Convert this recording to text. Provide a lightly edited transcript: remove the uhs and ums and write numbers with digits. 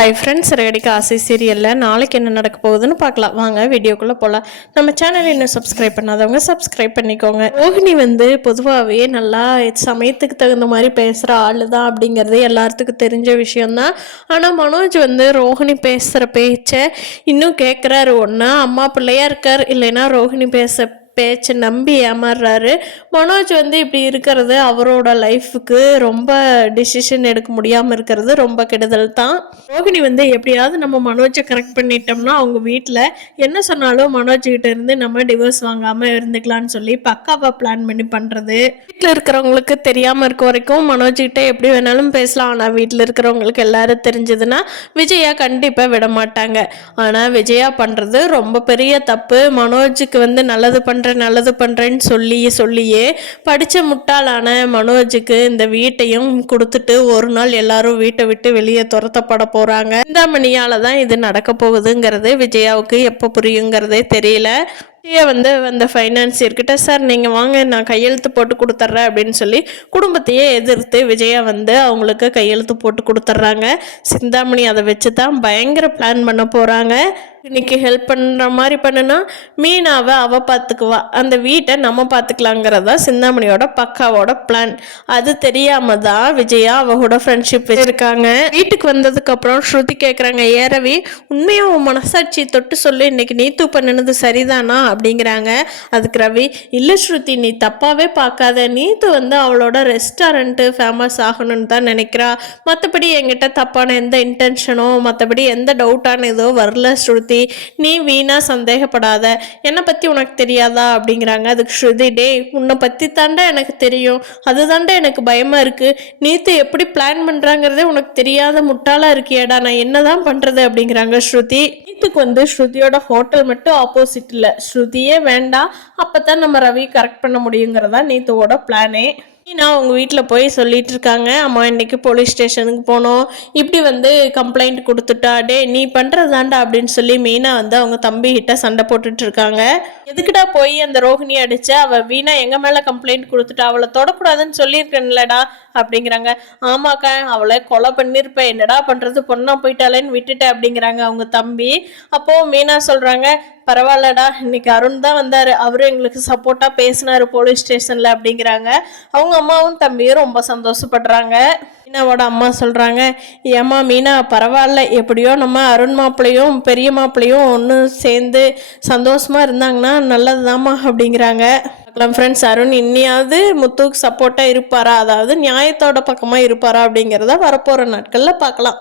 Hi friends, ரேடிகா ஆசை சீரியலில் நாளைக்கு என்ன நடக்க போகுதுன்னு பார்க்கலாம். வாங்க வீடியோக்குள்ளே போகலாம். நம்ம சேனல் இன்னும் சப்ஸ்கிரைப் பண்ணாதவங்க சப்ஸ்கிரைப் பண்ணிக்கோங்க. ரோஹிணி பொதுவாகவே நல்லா சமயத்துக்கு தகுந்த மாதிரி பேசுகிற ஆள் தான் அப்படிங்கிறது எல்லாத்துக்கும் தெரிஞ்ச விஷயம்தான். ஆனால் மனோஜ் ரோஹிணி பேசுகிற பேச்சை இன்னும் கேட்குறாரு. ஒன்றா அம்மா பிள்ளையா இருக்கார், இல்லைன்னா ரோஹிணி பேச்சை நம்பி ஏமாறுறாரு. மனோஜ் இப்படி இருக்கிறது அவரோட லைஃபுக்கு ரொம்ப டிசிஷன் எடுக்க முடியாமல் இருக்கிறது ரொம்ப கெடுதல் தான். ரோஹிணி எப்படியாவது நம்ம மனோஜை கரெக்ட் பண்ணிட்டோம்னா அவங்க வீட்டில் என்ன சொன்னாலும் மனோஜ் கிட்ட இருந்து நம்ம டிவோர்ஸ் வாங்காமல் இருந்துக்கலாம்னு சொல்லி பக்காவாக பிளான் பண்ணி பண்ணுறது. வீட்டில் இருக்கிறவங்களுக்கு தெரியாமல் இருக்க வரைக்கும் மனோஜ் கிட்ட எப்படி வேணாலும் பேசலாம். ஆனால் வீட்டில் இருக்கிறவங்களுக்கு எல்லாரும் தெரிஞ்சதுன்னா விஜயா கண்டிப்பாக விட மாட்டாங்க. ஆனால் விஜயா பண்ணுறது ரொம்ப பெரிய தப்பு. மனோஜுக்கு நல்லது பண்ணுறேன்னு சொல்லியே படித்த முட்டாளான மனோஜுக்கு இந்த வீட்டையும் கொடுத்துட்டு ஒரு நாள் எல்லாரும் வீட்டை விட்டு வெளியே துரத்தப்பட போகிறாங்க. இந்த மணியால் தான் இது நடக்க போகுதுங்கிறது விஜயாவுக்கு எப்போ புரியுங்கிறதே தெரியல. அந்த ஃபைனான்சியர்கிட்ட சார் நீங்கள் வாங்க நான் கையெழுத்து போட்டு கொடுத்துட்றேன் அப்படின்னு சொல்லி குடும்பத்தையே எதிர்த்து விஜயா அவங்களுக்கு கையெழுத்து போட்டு கொடுத்துட்றாங்க. சிந்தாமணி அதை வச்சு தான் பயங்கர பிளான் பண்ண போகிறாங்க. இன்னைக்கு ஹெல்ப் பண்ணுற மாதிரி பண்ணுனா மீனாவை அவள் பார்த்துக்குவா, அந்த வீட்டை நம்ம பார்த்துக்கலாங்கிறதா சிந்தாமணியோட பக்காவோட பிளான். அது தெரியாமல் தான் விஜயா அவளோட ஃப்ரெண்ட்ஷிப் இருக்காங்க. வீட்டுக்கு வந்ததுக்கப்புறம் ஸ்ருதி கேட்குறாங்க, ரவி உண்மையாக உன் மனசாட்சி தொட்டு சொல்லு, இன்னைக்கு நீத்து பண்ணினது சரிதானா அப்படிங்கிறாங்க. அதுக்கு ரவி, இல்லை ஸ்ருதி நீ தப்பாகவே பார்க்காத, நீத்து அவளோட ரெஸ்டாரண்ட்டு ஃபேமஸ் ஆகணும்னு தான் நினைக்கிறா, மற்றபடி என்கிட்ட தப்பான எந்த இன்டென்ஷனோ மற்றபடி எந்த டவுட்டான இதோ வரல ஸ்ருதி, நீ வீணா சந்தேகப்படாத, என்னை பற்றி உனக்கு தெரியாதா அப்படிங்கிறாங்க. அதுக்கு ஸ்ருதி, டே உன்னை பற்றி தாண்டா எனக்கு தெரியும், அதுதாண்டா எனக்கு பயமாக இருக்குது, நீத்து எப்படி பிளான் பண்ணுறாங்கிறதே உனக்கு தெரியாத முட்டாளாக இருக்கியாடா, நான் என்னதான் பண்ணுறது அப்படிங்கிறாங்க ஸ்ருதி. நீத்துக்கு ஸ்ருதியோட ஹோட்டல் மட்டும் ஆப்போசிட் இல்லை, ஸ்ருதியே வேண்டாம், அப்போ தான் நம்ம ரவி கரெக்ட் பண்ண முடியுங்கிறதா நீத்துவோட பிளானே. நான் உங்கள் வீட்டில் போய் சொல்லிட்டு இருக்காங்க, அம்மா இன்னைக்கு போலீஸ் ஸ்டேஷனுக்கு போனோம், இப்படி கம்ப்ளைண்ட் கொடுத்துட்டா, டே நீ பண்ணுறதாண்டா அப்படின்னு சொல்லி மீனா அவங்க தம்பிகிட்ட சண்டை போட்டுட்டு இருக்காங்க. எதுக்குடா போய் அந்த ரோஹிணி அடிச்ச, அவள் வீணா எங்கள் மேலே கம்ப்ளைண்ட் கொடுத்துட்டா, அவளை தொடக்கூடாதுன்னு சொல்லியிருக்கேன்லடா அப்படிங்கிறாங்க. ஆமாக்கா அவளை கொலை பண்ணியிருப்பேன், என்னடா பண்ணுறது, பொண்ணா போயிட்டாலேன்னு விட்டுட்டேன் அப்படிங்கிறாங்க அவங்க தம்பி. அப்போது மீனா சொல்கிறாங்க, பரவாயில்லடா இன்னைக்கு அருண் தான் வந்தார், அவரும் எங்களுக்கு சப்போர்ட்டாக பேசினார் போலீஸ் ஸ்டேஷனில் அப்படிங்கிறாங்க. அவங்க அம்மாவும் தம்பியும் ரொம்ப சந்தோஷப்படுறாங்க. மீனாவோட அம்மா சொல்கிறாங்க, ஏம்மா மீனா பரவாயில்ல, எப்படியோ நம்ம அருண் மாப்பிள்ளையும் பெரிய மாப்பிள்ளையும் ஒன்று சேர்ந்து சந்தோஷமாக இருந்தாங்கன்னா நல்லது தாம்மா அப்படிங்கிறாங்க. பார்க்கலாம் ஃப்ரெண்ட்ஸ், அருண் இன்னியாவது முத்துக்கு சப்போர்ட்டாக இருப்பாரா, அதாவது நியாயத்தோட பக்கமாக இருப்பாரா அப்படிங்கிறத வரப்போகிற நாட்களில் பார்க்கலாம்.